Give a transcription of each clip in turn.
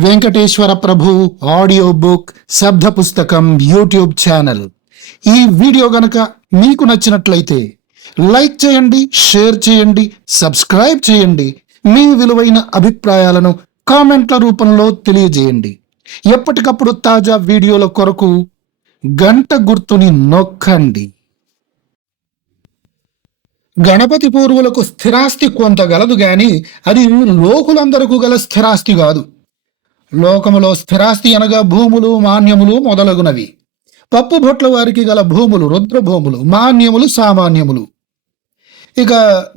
వెంకటేశ్వర ప్రభు audio book శబ్ద పుస్తకం YouTube channel. ఈ వీడియో గనక మీకు నచ్చినట్లయితే లైక్ చేయండి షేర్ చేయండి సబ్స్క్రైబ్ చేయండి. మీ విలువైన అభిప్రాయాలను కామెంట్ల రూపంలో తెలియజేయండి. ఎప్పటికప్పుడు తాజా వీడియోల కొరకు గంట గుర్తుని నొక్కండి. గణపతి పూర్వులకు స్థిరాస్తి కొంత గలదు గాని అది లోకులందరకు గల స్థిరాస్తి కాదు. లోకములో స్థిరాస్తి అనగా భూములు మాన్యములు మొదలగునవి. పప్పు బొట్ల వారికి గల భూములు రుద్రభూములు మాన్యములు సామాన్యములు. ఇక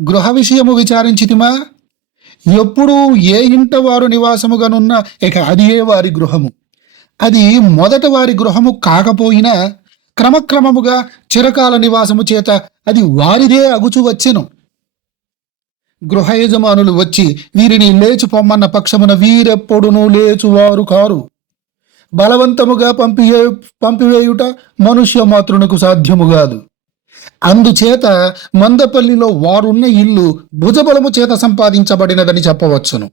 గృహ విషయము విచారించితిమా? ఎప్పుడూ ఏ ఇంట వారు నివాసముగానున్న ఇక అదియే వారి గృహము? అది మొదట వారి గృహము కాకపోయినా క్రమక్రమముగా చిరకాల నివాసము చేత అది వారిదే అగుచు వచ్చెను. గృహ యజమానులు వచ్చి వీరిని లేచిపోమ్మన్న పక్షమున వీరెప్పుడునూ లేచువారు కారు. బలవంతముగా పంపివే పంపివేయుట మనుష్య మాతృనకు సాధ్యము కాదు. అందుచేత మందపల్లిలో వారున్న ఇల్లు భుజబలము చేత సంపాదించబడినదని చెప్పవచ్చును.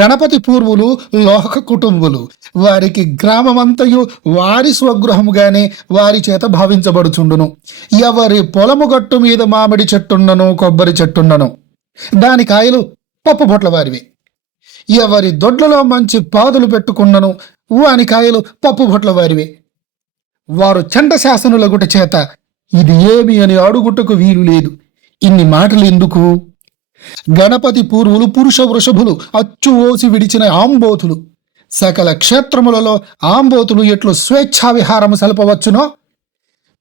గణపతి పూర్వులు లోక కుటుంబులు. వారికి గ్రామమంతయు వారి స్వగృహముగానే వారి చేత భావించబడుచుండును. ఎవరి పొలము గట్టు మీద మామిడి చెట్టున్నను కొబ్బరి చెట్టున్నను. దాని కాయలు పప్పు బొట్ల వారివి. ఎవరి దొడ్లలో మంచి పాదులు పెట్టుకున్నను వాని కాయలు పప్పు బొట్ల వారు చండ శాసనులగుట చేత ఇది ఏమి అని అడుగుటకు వీలు లేదు. ఇన్ని మాటలు ఎందుకు? గణపతి పూర్వులు పురుష వృషభులు అచ్చు ఓసి విడిచిన ఆంబోతులు. సకల క్షేత్రములలో ఆంబోతులు ఎట్లు స్వేచ్ఛా విహారము సలపవచ్చునో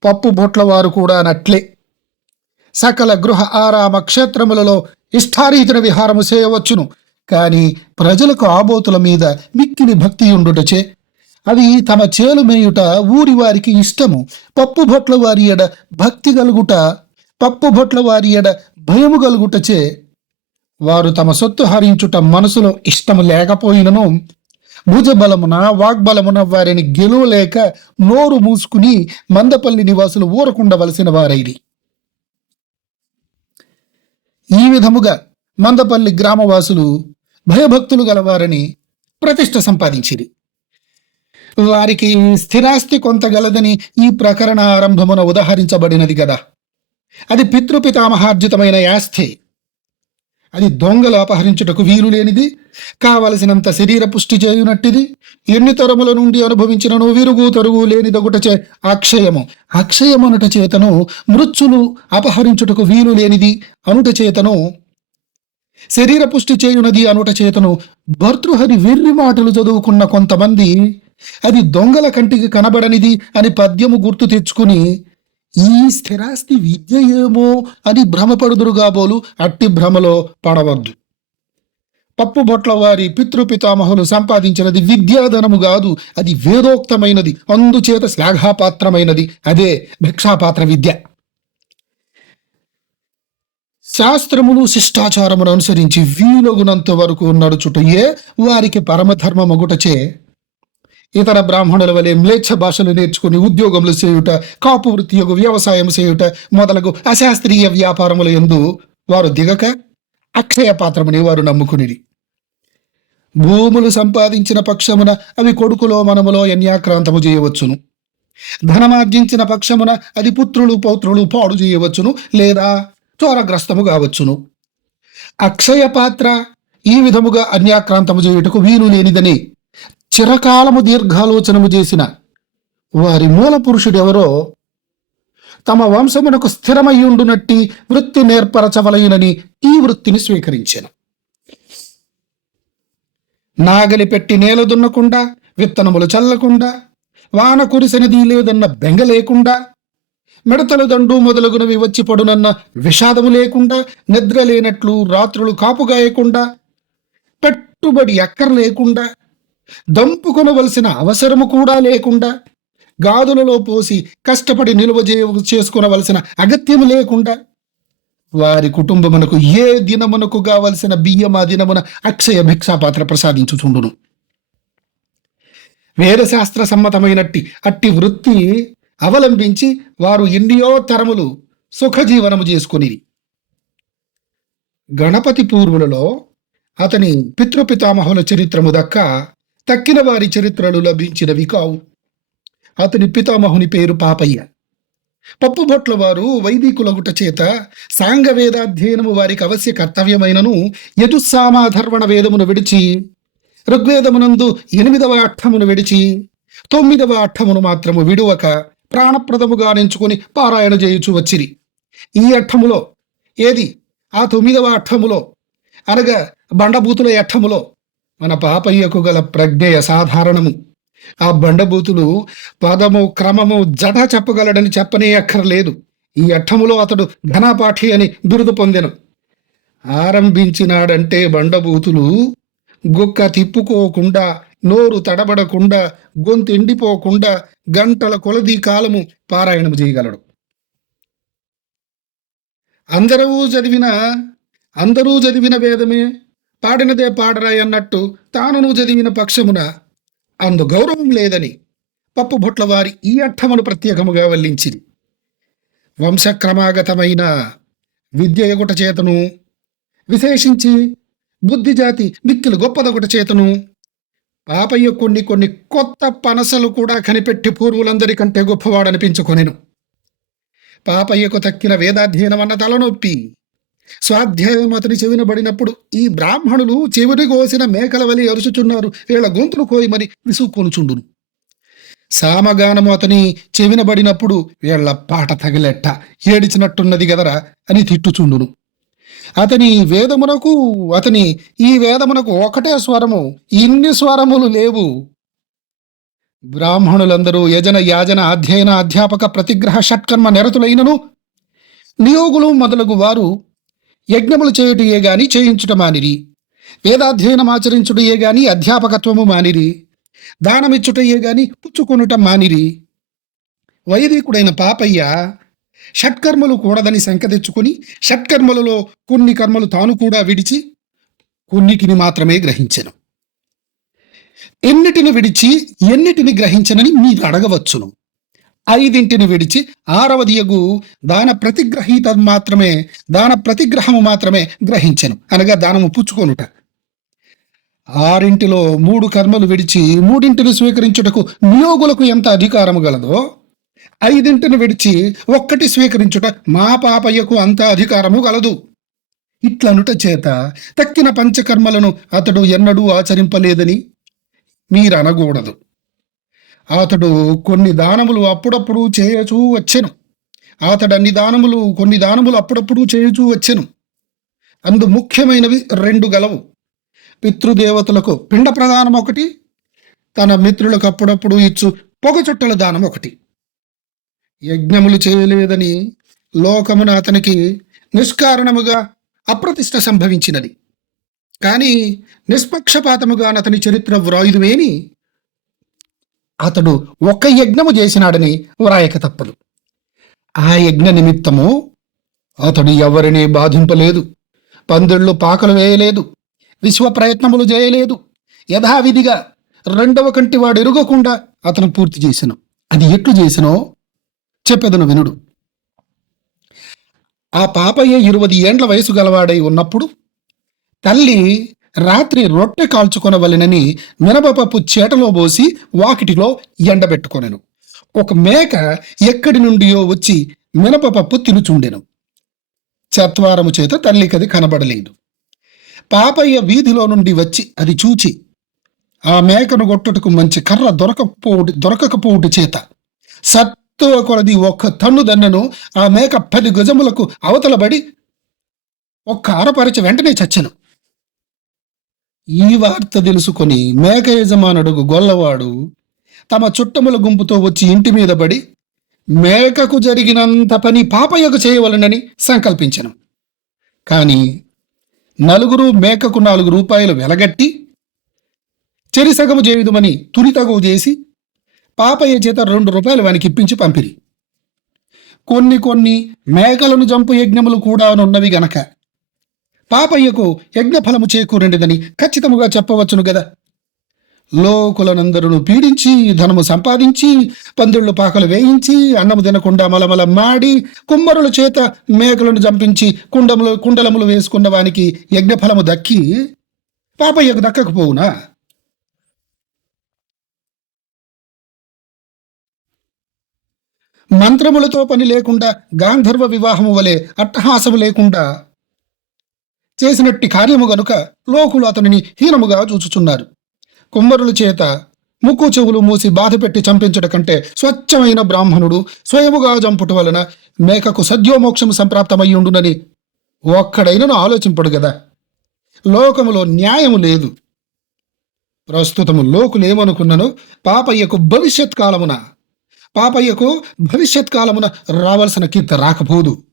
పప్పు బొట్ల వారు కూడా నట్లే. సకల గృహ ఆరామ క్షేత్రములలో ఇష్టారీతిన విహారము చేయవచ్చును. కానీ ప్రజలకు ఆబోతుల మీద మిక్కిలి భక్తి ఉండుటచే అవి తమ చేలు మేయుట ఊరి వారికి ఇష్టము. పప్పు భొట్ల వారి ఎడ భక్తి కలుగుట పప్పు భొట్ల వారి ఎడ భయము కలుగుటచే వారు తమ సొత్తు హరించుట మనసులో ఇష్టము లేకపోయినను భుజబలమున వాగ్బలమున వారిని గెలువలేక నోరు మూసుకుని మందపల్లి నివాసులు ఊరకుండవలసిన వారైది ఈ విధముగా మందపల్లి గ్రామవాసులు భయభక్తులు గలవారని ప్రతిష్ట సంపాదించిరి. వారికి స్థిరాస్తి కొంత గలదని ఈ ప్రకరణ ఆరంభమున ఉదహరించబడినది కదా అది పితృపితామహార్జితమైన యాస్థే. అది దొంగలు అపహరించుటకు వీలు లేనిది కావలసినంత శరీర పుష్టి చేయునట్టిది. ఎన్ని తరముల నుండి అనుభవించినను విరుగు తరుగు లేనిదొకటచే అక్షయము. అక్షయమనుట చేతను మృత్యులు అపహరించుటకు వీలు లేనిది అనుట చేతను. శరీర పుష్టి చేయునది అనుట చేతను భర్తృహరి వెర్రి మాటలు చదువుకున్న కొంతమంది అది దొంగల కంటికి కనబడనిది అని పద్యము గుర్తు తెచ్చుకుని ఈ స్థిరాస్తి విద్య ఏమో అని భ్రమపడుదురుగా బోలు. అట్టి భ్రమలో పడవద్దు. పప్పు బొట్ల వారి పితృపితామహులు సంపాదించినది విద్యాధనము కాదు. అది వేదోక్తమైనది. అందుచేత శ్లాఘాపాత్రమైనది. అదే భిక్షాపాత్ర విద్య. శాస్త్రమును శిష్టాచారమును అనుసరించి వీలగునంత వరకు నడుచుటయే వారికి పరమధర్మమగుటచే ఇతర బ్రాహ్మణుల వలె మ్లేచ్ఛ భాషలు నేర్చుకుని ఉద్యోగములు చేయుట కాపు వృత్తి యొక్క వ్యవసాయం చేయుట మొదలగు అశాస్త్రీయ వ్యాపారముల ఎందు వారు దిగక అక్షయ పాత్రమని వారు నమ్ముకునిది భూములు సంపాదించిన పక్షమున అవి కొడుకులో మనములో ఎన్యాక్రాంతము చేయవచ్చును. ధనమార్జించిన పక్షమున అది పుత్రులు పౌత్రులు పాడు చేయవచ్చును లేదా చోరగ్రస్తము కావచ్చును. అక్షయ పాత్ర ఈ విధముగా అన్యాక్రాంతము చేయుటకు వీలు లేనిదని చిరకాలము దీర్ఘాలోచనము చేసిన వారి మూల పురుషుడెవరో తమ వంశమునకు స్థిరమయ్యుండునట్టి వృత్తి నేర్పరచవలయునని ఈ వృత్తిని స్వీకరించాను. నాగలి పెట్టి నేల దున్నకుండా విత్తనములు చల్లకుండా వాన కురిసినది లేదన్న బెంగ లేకుండా మిడతలు దండు మొదలగునవి వచ్చి పడునన్న విషాదము లేకుండా నిద్ర లేనట్లు రాత్రులు కాపుగాయకుండా పెట్టుబడి ఎక్కర లేకుండా దంపుకొనవలసిన అవసరము కూడా లేకుండా గాదులలో పోసి కష్టపడి నిల్వ చేసుకునవలసిన అగత్యం లేకుండా వారి కుటుంబమునకు ఏ దినమునకు కావలసిన బియ్యం ఆ దినమున అక్షయ భిక్షాపాత్ర ప్రసాదించుచుండును. వేదశాస్త్ర సమ్మతమైనట్టి అట్టి వృత్తి అవలంబించి వారు ఎన్నో తరములు సుఖజీవనము చేసుకుని గణపతి పూర్వులలో అతని పితృపితామహుల చరిత్రము దక్క తక్కిన వారి చరిత్రలు లభించినవి కావు. అతని పితామహుని పేరు పాపయ్య. పప్పుబొట్ల వారు వైదికులగుట చేత సాంగవేదాధ్యయనము వారికి అవశ్య కర్తవ్యమైనను యజుస్సామాధర్వణ వేదమును విడిచి ఋగ్వేదమునందు ఎనిమిదవ అర్థమును విడిచి తొమ్మిదవ అర్థమును మాత్రము విడువక ప్రాణప్రదముగా నెంచుకొని పారాయణ చేయుచు వచ్చిరి. ఈ అర్థములో ఏది? ఆ తొమ్మిదవ అర్థములో అనగా బండబూతుల అర్థములో మన పాపయ్యకు గల ప్రజ్ఞయ సాధారణము. ఆ బండబూతులు పదము క్రమము జట చెప్పగలడని చెప్పనే అక్కర్లేదు. ఈ అట్టములో అతడు ఘనపాఠి అని బిరుదు పొందెను. ఆరంభించినాడంటే బండబూతులు గుక్క తిప్పుకోకుండా నోరు తడబడకుండా గొంతు ఎండిపోకుండా గంటల కొలది కాలము పారాయణము చేయగలడు. అందరూ చదివిన అందరూ చదివిన వేదమే. పాడినదే పాడరాయి అన్నట్టు తానును చదివిన పక్షమున అందు గౌరవం లేదని పప్పుభొట్ల వారి ఈ అర్థమును ప్రత్యేకముగా వల్లించింది వంశక్రమాగతమైన విద్య ఎగుట చేతను విశేషించి బుద్ధిజాతి మిక్కిలు గొప్పదొకట చేతను పాపయ్య కొన్ని కొన్ని కొత్త పనసలు కూడా కనిపెట్టి పూర్వులందరికంటే గొప్పవాడనిపించుకొనెను. పాపయ్యకు తక్కిన వేదాధ్యయనం అన్న తలనొప్పి స్వాధ్యాయం అతని చెవినబడినప్పుడు ఈ బ్రాహ్మణులు చెవిని కోసిన మేకల వలి అరుచుచున్నారు. వీళ్ళ గొంతులు కోయమని విసుక్కొనుచుండును. సామగానము అతని చెవినబడినప్పుడు వీళ్ళ వీళ్ళ పాట తగిలెట్ట ఏడిచినట్టున్నది గదరా అని తిట్టుచుండును. అతని వేదమునకు అతని ఈ వేదమునకు ఒకటే స్వరము ఇన్ని స్వరములు లేవు. బ్రాహ్మణులందరూ యజన యాజన అధ్యయన అధ్యాపక ప్రతిగ్రహ షట్కర్మ నిరతులైనను. నియోగులు మొదలగు వారు యజ్ఞములు చేయుటయే గాని చేయించుట మానిరి. వేదాధ్యయనం ఆచరించుటయే గాని అధ్యాపకత్వము మానిరి. దానమిచ్చుటయే గాని పుచ్చుకొనుట మానిరి. వైదికుడైన పాపయ్య షట్కర్మలు కూడదని శంక తెచ్చుకొని షట్కర్మలలో కొన్ని కర్మలు తాను కూడా విడిచి కొన్నిటిని మాత్రమే గ్రహించెను. ఎన్నిటిని విడిచి ఎన్నిటిని గ్రహించనని మీరు అడగవచ్చును. ఐదింటిని విడిచి ఆరవదియగు దాన ప్రతిగ్రహీత మాత్రమే దాన ప్రతిగ్రహము మాత్రమే గ్రహించెను. అనగా దానము పుచ్చుకొనుట. ఆరింటిలో మూడు కర్మలు విడిచి మూడింటిని స్వీకరించుటకు నియోగులకు ఎంత అధికారము గలదో ఐదింటిని విడిచి ఒక్కటి స్వీకరించుట మా పాపయ్యకు అంత అధికారము గలదు. ఇట్లనుట చేత తక్కిన పంచకర్మలను అతడు ఎన్నడూ ఆచరింపలేదని మీరనకూడదు అతడు కొన్ని దానములు అప్పుడప్పుడు చేయచూ వచ్చెను. అతడు అన్ని దానములు కొన్ని దానములు అప్పుడప్పుడు చేయుచూ వచ్చెను. అందు ముఖ్యమైనవి రెండు గలవు. పితృదేవతలకు పిండ ప్రదానం ఒకటి తన మిత్రులకు అప్పుడప్పుడు ఇచ్చు పొగచుట్టల దానం ఒకటి. యజ్ఞములు చేయలేదని లోకమున అతనికి నిష్కారణముగా అప్రతిష్ట సంభవించినది. కానీ నిష్పక్షపాతముగా అతని చరిత్ర వ్రాయుదువేని అతడు ఒక యజ్ఞము చేసినాడని వ్రాయక తప్పదు. ఆ యజ్ఞ నిమిత్తము అతడు ఎవరిని బాధింపలేదు పందిళ్ళు పాకలు వేయలేదు విశ్వ ప్రయత్నములు చేయలేదు. యథావిధిగా రెండవ కంటి వాడు ఎరుగకుండా అతను పూర్తి చేసెను. అది ఎట్లు చేసినో చెప్పెదను వినుడు. ఆ పాపయ్య ఇరవై ఏండ్ల వయసు గలవాడై ఉన్నప్పుడు తల్లి రాత్రి రొట్టె కాల్చుకొనవలెనని మినపపప్పు చేటలో పోసి వాకిటిలో ఎండబెట్టుకొనెను. ఒక మేక ఎక్కడి నుండియో వచ్చి మినపపప్పు తినుచుండెను. చత్వారము చేత తల్లికది కనబడలేదు. పాపయ్య వీధిలో నుండి వచ్చి అది చూచి ఆ మేకను కొట్టుటకు మంచి కర్ర దొరకపోవుటి దొరకకపోవుట చేత. సత్తువ కొలది ఒక్క తన్ను దన్నను ఆ మేక పది గజములకు అవతలబడి ఒక్క అరపరిచి వెంటనే చచ్చెను. ఈ వార్త తెలుసుకొని మేక యజమానుడు గొల్లవాడు తమ చుట్టముల గుంపుతో వచ్చి ఇంటి మీద పడి మేకకు జరిగినంత పని పాపయ్యకు చేయవలనని సంకల్పించను. కానీ నలుగురు మేకకు నాలుగు రూపాయలు వెలగట్టి చెరిసగము చేయుదుమని తురితగవు చేసి పాపయ్య చేత రెండు రూపాయలు వానికి ఇప్పించి పంపిరి. కొన్ని కొన్ని మేకలను జంపు యజ్ఞములు కూడా ఉన్నవి గనక పాపయ్యకు యజ్ఞఫలము చేకూరండిదని ఖచ్చితముగా చెప్పవచ్చును కదా లోకులనందరూ పీడించి ధనము సంపాదించి పందిళ్ళు పాకలు వేయించి అన్నము తినకుండా మలమల మాడి కుమ్మరుల చేత మేకలను జంపించి కుండములు కుండలములు వేసుకున్న వానికి యజ్ఞఫలము దక్కి పాపయ్యకు దక్కకపోవునా? మంత్రములతో పని లేకుండా గాంధర్వ వివాహము వలె అట్టహాసము లేకుండా చేసినట్టి కార్యము గనుక లోకులు అతనిని హీనముగా చూచుచున్నారు. కుమ్మరుల చేత ముక్కు చెవులు మూసి బాధ పెట్టి చంపించట కంటే స్వచ్ఛమైన బ్రాహ్మణుడు స్వయముగా చంపుట వలన మేకకు సద్యోమోక్షము సంప్రాప్తమయ్యుండునని ఒక్కడైనను ఆలోచింపడు కదా లోకములో న్యాయము లేదు. ప్రస్తుతము లోకులేమనుకున్నను పాపయ్యకు భవిష్యత్ కాలమున పాపయ్యకు భవిష్యత్ కాలమున రావలసిన కీర్త రాకపోదు.